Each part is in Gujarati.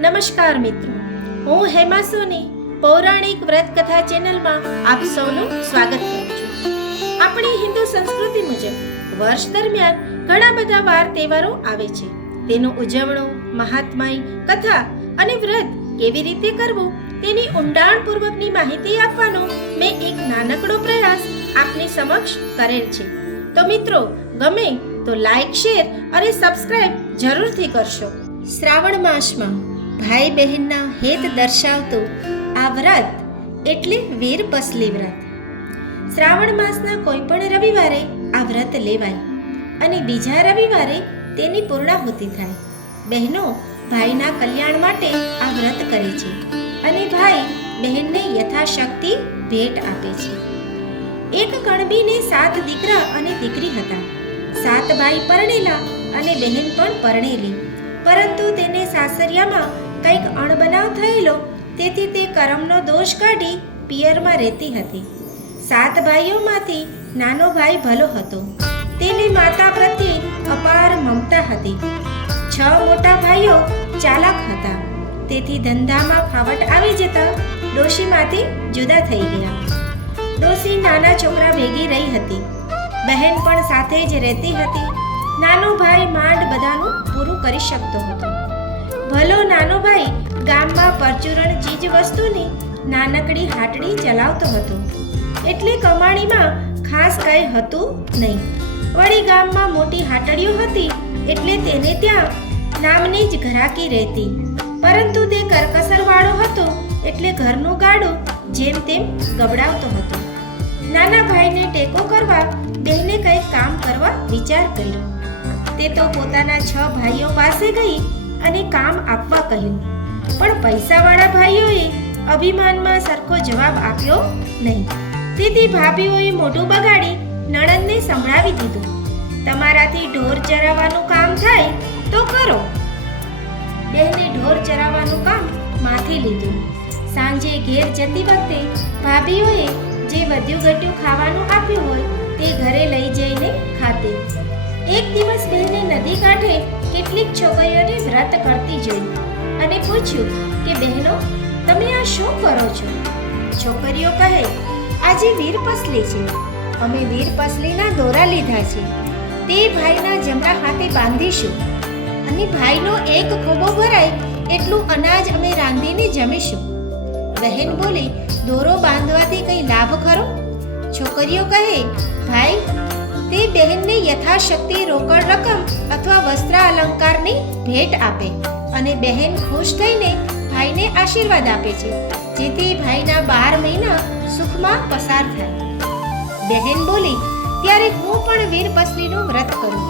નમસ્કાર મિત્રો. હું હેમા સોની, પૌરાણિક વ્રત કથા ચેનલમાં આપ સૌનું સ્વાગત કરું છું. આપણી હિન્દુ સંસ્કૃતિ મુજબ વર્ષ દરમિયાન ઘણા બધા વાર તહેવારો આવે છે. તેનું ઉજવણો, મહાત્માય કથા અને વ્રત કેવી રીતે કરવું તેની ઊંડાણપૂર્વકની માહિતી આપવાનો મેં એક નાનકડો પ્રયાસ આપની સમક્ષ કરેલ છે. તો મિત્રો, ગમે તો લાઈક, શેર અને સબસ્ક્રાઇબ જરૂરથી કરશો. શ્રાવણ માસમાં ભાઈ બહેનના હેત દર્શાવતું આ વ્રત એટલે વીરપસલી વ્રત. શ્રાવણ માસના કોઈ પણ રવિવારે આ વ્રત લેવાય અને બીજા રવિવારે તેની પૂર્ણાહુતિ થાય. બહેનો ભાઈના કલ્યાણ માટે આ વ્રત કરે છે અને ભાઈ બહેનને યથાશક્તિ ભેટ આપે છે. એક કણબીને સાત દીકરા અને દીકરી હતા. સાત ભાઈ પરણેલા અને બહેન પણ પરણેલી. પરંતુ તેને સાસરિયામાં કંઈક અણબનાવ થયેલો, તેથી તે કરમનો દોષ કાઢી પિયરમાં રહેતી હતી. સાત ભાઈઓમાંથી નાનો ભાઈ ભલો હતો. તેની માતા પ્રત્યે અપાર મમતા હતી. છ મોટા ભાઈઓ ચાલાક હતા. તેથી ધંધામાં ફાવટ આવી જતા ડોશીમાંથી જુદા થઈ ગયા. ડોશી નાના છોકરા ભેગી રહી હતી. બહેન પણ સાથે જ રહેતી હતી. નાનો ભાઈ માંડ બધાનું પૂરું કરી શકતો હતો. ભલો નાનો ભાઈ ગામમાં પરચુરણ ચીજ વસ્તુની નાનકડી હાટડી ચલાવતો હતો. એટલે કમાણીમાં ખાસ કંઈ હતું નહીં. વળી ગામમાં મોટી હાટડીઓ હતી એટલે તેને ત્યાં નામની જ ઘરાકી રહેતી. પરંતુ તે કરકસરવાળો હતો એટલે ઘરનું ગાડું જેમ તેમ ગબડાવતો હતો. નાના ભાઈને ટેકો કરવા બહેને કંઈક કામ કરવા વિચાર કર્યો. તે તો પોતાના છ ભાઈઓ પાસે ગઈ અને કામ આપવા કહ્યું. પણ પૈસાવાળા ભાઈઓએ અભિમાનમાં સરખો જવાબ આપ્યો નહીં. તેથી ભાભીઓએ મોઢું બગાડી નણંદને સંભળાવી દીધું. તમારાથી ઢોર ચરાવવાનું કામ થાય તો કરો. બહેને ઢોર ચરાવવાનું કામ માથી લીધું. સાંજે ઘેર જતી વખતે ભાભીઓએ જે વધ્યું ઘટ્યું ખાવાનું આપ્યું હોય તે ઘરે લઈ જઈને ખાતી એક દિવસ બહેને નદી કાંઠે કેટલીક છોકરીઓને વ્રત કરતી જોઈ અને પૂછ્યું કે, બહેનો, તમે આ શું કરો છો? છોકરીઓ કહે, આજે વીરપસલી છે. અમે વીરપસલીના દોરા લીધા છે. તે ભાઈના જમણા હાથે બાંધીશું અને ભાઈનો એક ખોબો ભરાય એટલું અનાજ અમે રાંધીને જમીશું. બહેન બોલી, દોરો બાંધવાથી કઈ લાભ ખરો? છોકરીઓ કહે, ભાઈ તે બહેનને યથાશક્તિ રોકડ રકમ અથવા વસ્ત્ર અલંકારની ભેટ આપે અને બહેન ખુશ થઈને ભાઈને આશીર્વાદ આપે છે, જેથી ભાઈના બાર મહિના સુખમાં પસાર થાય. બહેન બોલી, ત્યારે હું પણ વીરપસલીનું વ્રત કરું.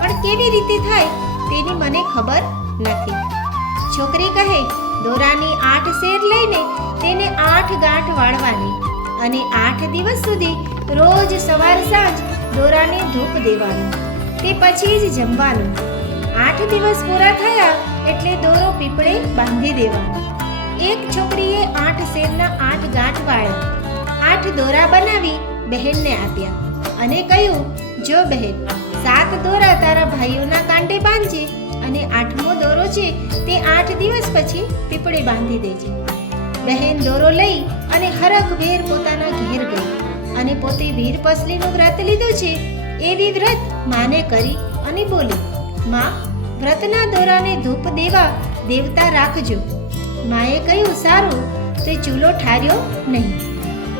પણ કેવી રીતે થાય તેની મને ખબર નથી. છોકરી કહે, દોરાની આઠ શેર લઈને તેને આઠ ગાંઠ વાળવાની અને આઠ દિવસ સુધી રોજ સવાર સાંજ દોરાને ધૂપ દેવાનું, તે પછી જ જમવાનું. આઠ દિવસ પૂરા થયા એટલે દોરો પીપળે બાંધી દેવાનો. એક છોકરીએ આઠ શેરના આઠ ગાંઠ વાળ્યા. આઠ દોરા બનાવી બહેનને આપ્યા અને કહ્યું, જો બહેન, સાત દોરા તારા ભાઈઓના કાંડે બાંધજે અને આઠમો દોરો છે તે આઠ દિવસ પછી પીપળે બાંધી દેજે. બહેન દોરો લઈ અને હરખભેર પોતાના ઘેર ગઈ. અને પોતે વીર પસલીનું વ્રત લીધું છે. એવી વ્રત માને કરી અને બોલી, માં, વ્રતના દોરાને ધૂપ દેવા દેવતા રાખજો. માએ કહ્યું, સારું, તે ચૂલો ઠાર્યો નહીં.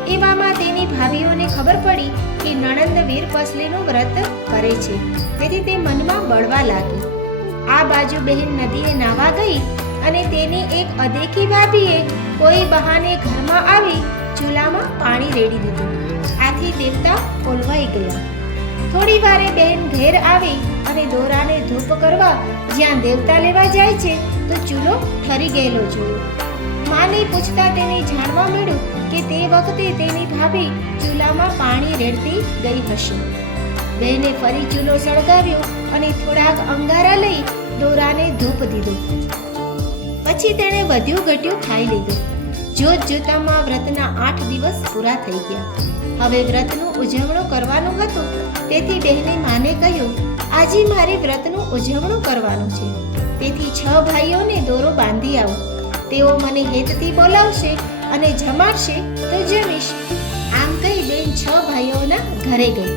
એવામાં તેની ભાભીઓને ખબર પડી કે નણંદ વીર પસલીનું વ્રત કરે છે. તેથી તે મનમાં બળવા લાગી. આ બાજુ બહેન નદીએ નાવા ગઈ અને તેની એક અદેખી ભાભીએ કોઈ બહાને ઘરમાં આવી ચૂલામાં પાણી રેડી દીધું. આથી દેવતા ઓલવાઈ ગયા. થોડી વારે બહેન ઘેર આવી અને દોરાને ધૂપ કરવા જ્યાં દેવતા લેવા જાય છે, તો ચૂલો ઠરી ગયેલો જોયો. માને પૂછતા તેને જાણવા મળ્યું કે તે વખતે તેની ભાભી ચૂલામાં પાણી રેડતી ગઈ હશે. બહેને ફરી ચૂલો સળગાવ્યો અને થોડાક અંગારા લઈ દોરાને ધૂપ દીધો. પછી તેણે વધ્યું ઘટ્યું ખાઈ લીધું. જોત જોતામાં વ્રતના આઠ દિવસ પૂરા થઈ ગયા. હવે વ્રતનું ઉજવણું કરવાનું હતું, તેથી બહેને માને કહ્યું, આજે મારે વ્રતનું ઉજવણું કરવાનું છે. તેથી છ ભાઈઓને દોરો બાંધી આવો. તેઓ મને હેતથી બોલાવશે અને જમાડશે, તો જમીશ. આમ કહી બેન છ ભાઈઓના ઘરે ગઈ.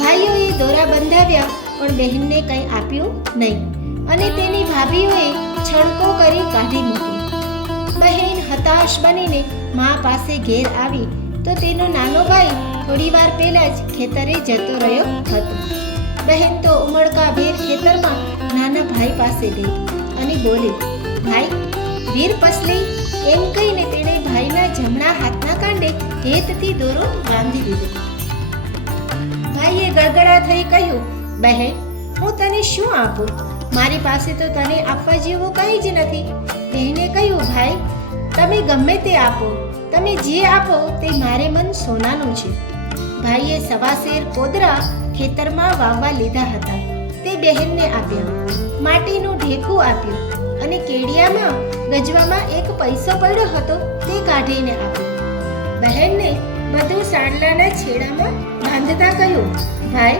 ભાઈઓએ દોરા બંધાવ્યા, પણ બહેનને કંઈ આપ્યું નહીં. અને તેની ભાભીઓએ છણકો કરી કાઢી મૂકી. બહેન હતાશ બનીને મા પાસે ઘેર આવી તો તેનો નાનો ભાઈ થોડીવાર પહેલા જ ખેતરે જતો રહ્યો હતો. બહેન તો ઉમળકા ભેર ખેતરમાં નાના ભાઈ પાસે ગઈ અને બોલી, ભાઈ, વીર પસલી એમ કહીને તેણે ભાઈના જમણા હાથના કાંડે હેતથી દોરો બાંધી દીધો. ભાઈએ ગળગળા થઈ કહ્યું, બહેન, હું તને શું આપું? મારી પાસે તો તને આપવા જેવું કંઈ જ નથી. બહેને કહ્યું, ભાઈ તમે ગમે તે આપો, તમે જે આપો તે મારે મન સોનાનું છે. ભાઈએ સવાશેર કોદરા ખેતરમાં વાવવા લીધા હતા. તે બહેનને આપ્યા. માટીનું ઢેકું આપ્યું અને કેડિયામાં ગજવામાં એક પૈસો પડ્યો હતો તે કાઢીને આપ્યો. બહેનને બધું સાડલાના છેડામાં બાંધતા કહ્યું, ભાઈ,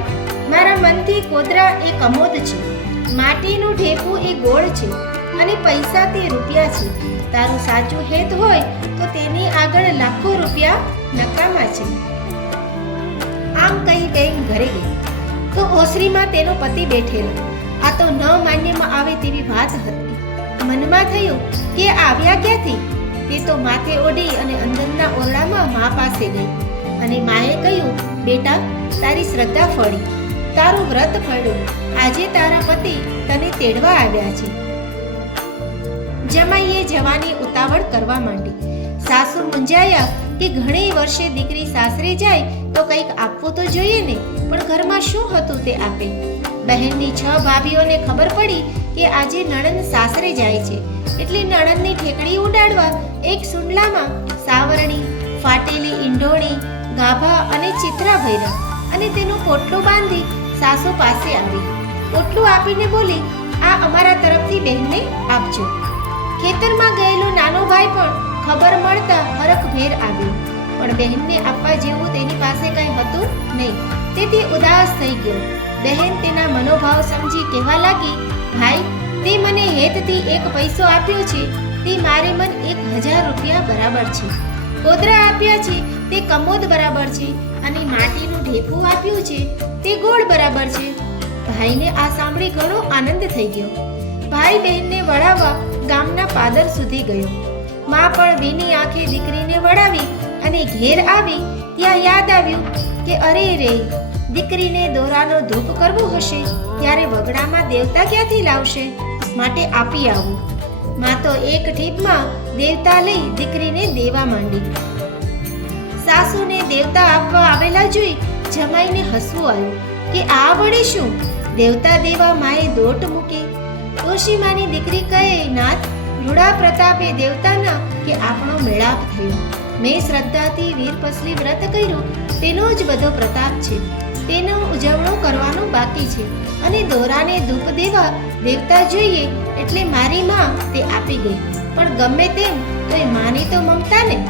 મારા મનથી કોદરા એ કમોદ છે. માટીનું ઢેકું એ ગોળ છે અને પૈસા તે રૂપિયા છે. તારું સાચું હેત હોય તો તેની આગળ લાખો રૂપિયા નકામા છે. આમ કહી બેન ઘરે ગઈ. તો ઓસરીમાં તેનો પતિ બેઠેલો. આ તો ન માન્યમાં આવે તેવી વાત હતી. મનમાં થયું કે આવ્યા ક્યાંથી? તે તો માથે ઓઢી અને અંદરના ઓરડામાં મા પાસે ગઈ. અને માએ કહ્યું, બેટા, તારી શ્રદ્ધા ફળી. તારું વ્રત ફળ્યું. આજે તારા પતિ તને તેડવા આવ્યા છે. જમાઈએ જવાની ઉતાવળ કરવા માંડી. સાસુ મૂંઝાયા કે ઘણી વર્ષે દીકરી સાસરે જાય તો કંઈક આપવું તો જોઈએ ને, પણ ઘરમાં શું હતું તે આપે. બહેનની છ ભાભીઓને ખબર પડી કે આજે નણંદ સાસરે જાય છે. એટલે નણંદની ઠેકડી ઉડાડવા એક સુંડલામાં સાવરણી, ફાટેલી ઈંડોળી ગાભા અને ચિત્રા ભર્યા અને તેનું પોટલું બાંધી સાસુ પાસે આવી. પોટલું આપીને બોલી, આ અમારા તરફથી બહેનને આપજો. ખેતરમાં ગયેલો નાનો ભાઈ પણ ખબર મળતા હરખ ભેર આવ્યો. પણ બહેનને આપવા જેવું તેની પાસે કંઈ હતું નહીં. તેથી ઉદાસ થઈ ગયો. બહેન તેના મનોભાવ સમજી કહેવા લાગી, ભાઈ, તે મને હેતથી એક પૈસો આપ્યો છે. તે મારે મન એક હજાર રૂપિયા બરાબર છે. કોદરા આપ્યા છે. તે કમોદ બરાબર છે. અને માટીનું ઢેફું આપ્યું છે. તે ગોળ બરાબર છે. ભાઈને આ સાંભળી ઘણો આનંદ થઈ ગયો. ભાઈ બહેનને વળાવવા ગામના પાદર સુધી ગયો. માં પણ વીની આંખે દીકરીને વળાવી અને ઘેર આવી ત્યાં યાદ આવ્યું કે અરે રે, દીકરીને દોરાનો ધૂપ કરવો હશે ત્યારે વગડામાં દેવતા ક્યાંથી લાવશે? માટે આપી આવું. મા તો એક ઠીપમાં દેવતા લઈ દીકરીને દેવા માંડી. સાસુને દેવતા આપવા આવેલા જોઈ જમાઈને હસવું આવ્યું કે આ વળી શું? દેવતા દેવા માએ દોટ મૂકી ડોશીમાની દીકરી કહે, નાથ, રૂડા પ્રતાપે દેવતાના કે આપણો મેળાપ થયો. મેં શ્રદ્ધાથી વીર પસલી વ્રત કર્યું. તેનો જ બધો પ્રતાપ છે. તેનો ઉજવણો કરવાનો બાકી છે. અને દોરાને ધૂપ દેવા દેવતા જોઈએ એટલે મારી માં તે આપી ગઈ. પણ ગમે તેમ તો એ માની તો મમતા ને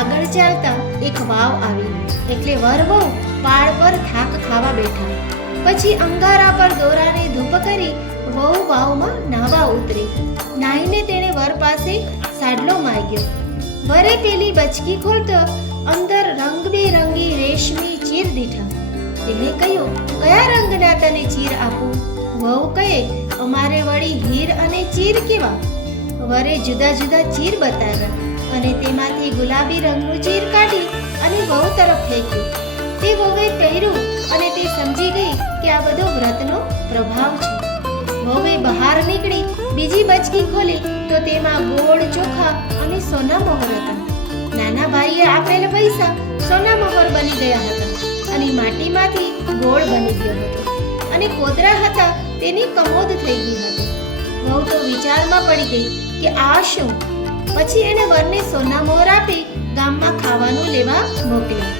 આગળ ચાલતા એક વાવ આવી. એટલે વર વહુ પાળ પર થાક ખાવા બેઠા. પછી અંગારા પર દોરાને ધૂપ કરી વહુ વાવમાં નાવા ઉતરી. નાહીને તેણે વર પાસે સાડલો માગ્યો. વરે પેલી બચકી ખોલતો, અંદર રંગબેરંગી રેશમી ચીર દીઠા. તેણે કહ્યું, કયા રંગના તને ચીર આપું? વહુ કહે, અમારે વળી હીર અને ચીર કેવા? વરે જુદા જુદા ચીર બતાવ્યા અને તેમાંથી ગુલાબી રંગનું ચીર કાઢી અને વહુ તરફ ફેંક્યું. તે વહુએ પહેર્યું અને તે સમજી ગઈ કે આ બધો વ્રતનો પ્રભાવ છે. વહુએ બહાર નીકળી બીજી બચકી ખોલી તો તેમાં ગોળ, ચોખા અને સોના મહોર હતા. નાના ભાઈએ આપેલ પૈસા સોના મહોર બની ગયા હતા અને માટીમાંથી ગોળ બની ગયો હતો. અને કોદરા હતા તેની કમોદ થઈ ગઈ હતી. વહુ તો વિચારમાં પડી ગઈ કે આ શું? પછી એણે વરને સોના મોહર આપી ગામમાં ખાવાનું લેવા મોકલ્યો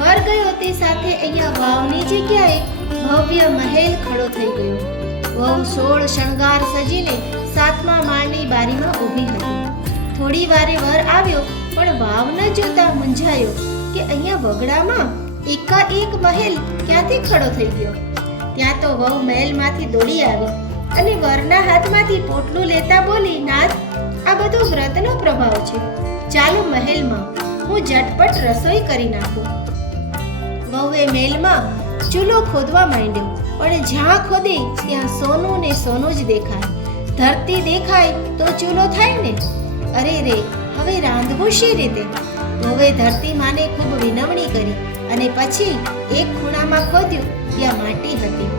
વર ગયો તે સાથે અહીંયા વાવની જગ્યાએ ભવ્ય મહેલ ખડો થઈ ગયો. વહુ સોળ શણગાર સજીને સાતમા માળની બારીમાં ઊભી હતી. થોડી વારે વર આવ્યો, પણ વાવ ન જોતા મૂંઝાયો કે અહીંયા વગડામાં એકાએક મહેલ ક્યાંથી ખડો થઈ ગયો? ત્યાં તો વહુ મહેલમાંથી દોડી આવી અને વરના હાથમાંથી પોટલું લેતા બોલી, નાથ, આ બધો વ્રતનો પ્રભાવ છે. ચાલો મહેલમાં હું ઝટપટ રસોઈ કરી નાખું. વહુએ મહેલમાં ચૂલો ખોદવા માંડ્યો. પણ જ્યાં ખોદે, ત્યાં સોનું ને સોનું જ દેખાય. ધરતી દેખાય તો ચૂલો થાય ને? અરે રે, હવે રાંધવું શી રીતે? હવે ધરતી માને ખૂબ વિનવણી કરી અને પછી એક ખૂણામાં ખોદ્યું, ત્યાં માટી હતી.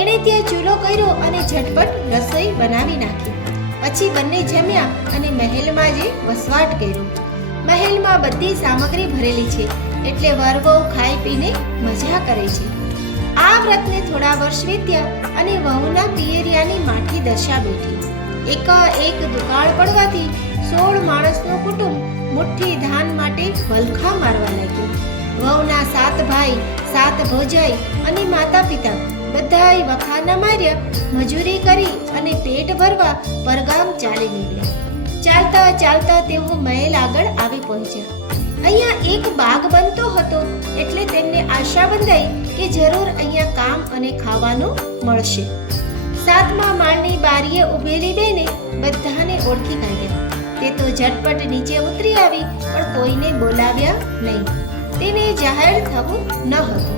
એણે ત્યાં ચૂલો કર્યો અને ઝટપટ રસોઈ બનાવી નાખી. પછી બંને જમ્યા અને મહેલમાં જે વસવાટ કર્યો. મહેલમાં બધી સામગ્રી ભરેલી છે, એટલે વરવો ખાઈ પીને મજા કરે છે. આ વ્રતને થોડા વર્ષ વીત્યા અને વહુના પિયરિયાની માઠી દશા બેઠી. એક એક દુકાળ પડવાથી સોળ માણસનું કુટુંબ મુઠ્ઠી ધાન માટે વલખા મારવા લાગ્યું. વહુના સાત ભાઈ, સાત ભોજાઈ અને માતા પિતા બધાય વખાના માર્યા, મજૂરી કરી અને પેટ ભરવા પરગામ ચાલી નીકળ્યા. ચાલતા ચાલતા તેઓ મહેલ આગળ આવી પહોંચ્યા. અહીંયા એક બાગ બનતો હતો એટલે તેમને આશા બંધાઈ કે જરૂર અહીંયા કામ અને ખાવાનું મળશે. સાતમા માળની બારીએ ઉભેલી બેને બધાને ઓળખી કાઢ્યા. તે તો ઝટપટ નીચે ઉતરી આવી, પણ કોઈને બોલાવ્યા નહીં. તેને જાહેર થવું ન હતું.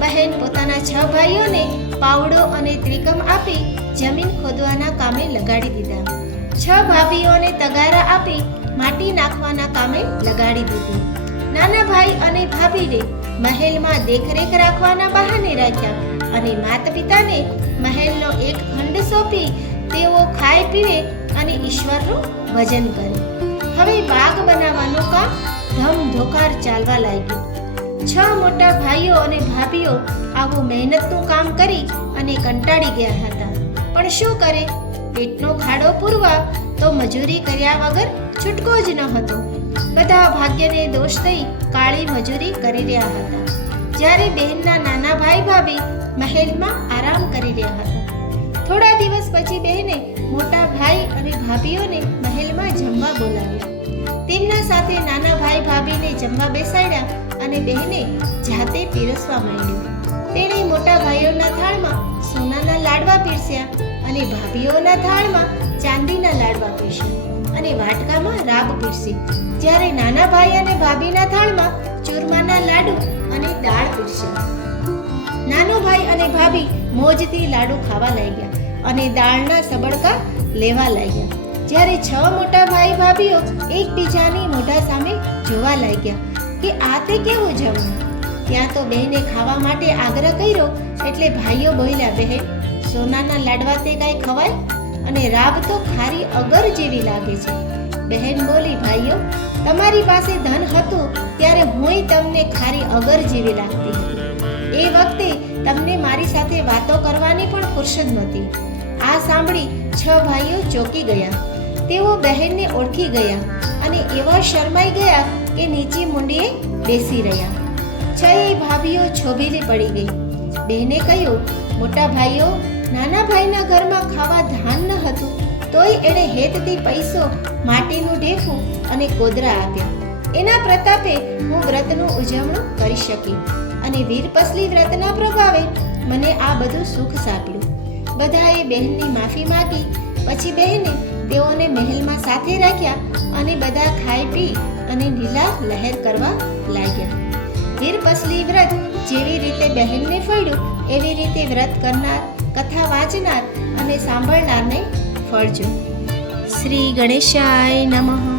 બહેન પોતાના છ ભાઈઓને પાવડો અને ત્રિકમ આપી જમીન ખોદવાના કામે લગાડી દીધા. છ ભાભીઓને તગારા આપી માટી નાખવાના કામે લગાડી દીધી. નાના ભાઈ અને ભાભીને મહેલમાં દેખરેખ રાખવાના બહાને રાખ્યા અને માતા પિતાને મહેલનો એક ખંડ સોંપી તેઓ ખાય પીવે અને ઈશ્વરનું ભજન કરે. હવે બાગ બનાવવાનું કામ ધમધોકાર ચાલવા લાગ્યું. છ મોટા ભાઈઓ અને ભાભીઓ આવું મહેનતનું કામ કરી અને કંટાળી ગયા હતા. પણ શું કરે? પેટનો ખાડો પૂરવા તો મજૂરી કર્યા વગર છૂટકો જ ન હતો. બધા ભાગ્યને દોષ દઈ કાળી મજૂરી કરી રહ્યા હતા. જ્યારે બહેનના નાના ભાઈ ભાભી મહેલમાં આરામ કરી રહ્યા હતા. થોડા દિવસ પછી બહેને મોટા ભાઈ અને ભાભીઓને મહેલમાં જમવા બોલાવ્યા. તેમના સાથે નાના ભાઈ ભાભીને જમવા બેસાડ્યા અને બહેને જાતે પીરસવા માંડ્યું. તેણે મોટા ભાઈઓના થાળમાં સોનાના લાડવા પીરસ્યા. અને ભાભીઓના થાળમાં ચાંદીના લાડવા પીરસ્યા અને વાટકામાં રાબ પીરસી. જ્યારે નાના ભાઈ અને ભાભીના થાળમાં ચૂરમાના લાડુ અને દાળ પીરસ્યા નાનો ભાઈ અને ભાભી મોજથી લાડુ ખાવા લાગ્યા અને દાળના સબડકા લેવા લાગ્યા. જ્યારે છ મોટા ભાઈ ભાભીઓ એકબીજાની મોઢા સામે જોવા લાગ્યા કે આ તે કેવું જમવું ત્યાં તો બહેને ખાવા માટે આગ્રહ કર્યો એટલે ભાઈઓ બોલ્યા, બહેન સોનાના લાડવા તે કાંઈ ખવાય? અને રાબ તો ખારી અગર જેવી લાગે છે. બહેન બોલી, ભાઈઓ, તમારી પાસે ધન હતું ત્યારે હુંય તમને ખારી અગર જેવી લાગતી એ વખતે તમને મારી સાથે વાતો કરવાની પણ ફુરસદ નહોતી. આ સાંભળી છ ભાઈઓ ચોકી ગયા. તેઓ બહેનને ઓળખી ગયા અને એવા શરમાઈ ગયા કે નીચી મુંડીએ બેસી રહ્યા. છ ભાભીઓ છોભેલી પડી ગઈ. બહેને કહ્યું, મોટા ભાઈઓ નાના ભાઈના ઘરમાં ખાવા ધાન ન હતું, તોય એણે હેતથી પૈસો માટીનું ઢેફું અને કોદરા આપ્યા. એના પ્રતાપે હું વ્રતનું ઉજવણું કરી શકી અને વીરપસલી વ્રતના પ્રભાવે મને આ બધું સુખ સાંપડ્યું. બધાએ બહેનની માફી માંગી, પછી બહેને તેઓને મહેલમાં સાથે રાખ્યા અને બધા ખાઈ પી અને લીલા લહેર કરવા લાગ્યા. વીરપસલી વ્રત જેવી રીતે બહેનને ફળ્યું, એવી રીતે વ્રત કરનાર કથા વાંચનાર અને સાંભળનારને ફળજો શ્રી ગણેશાય નમઃ.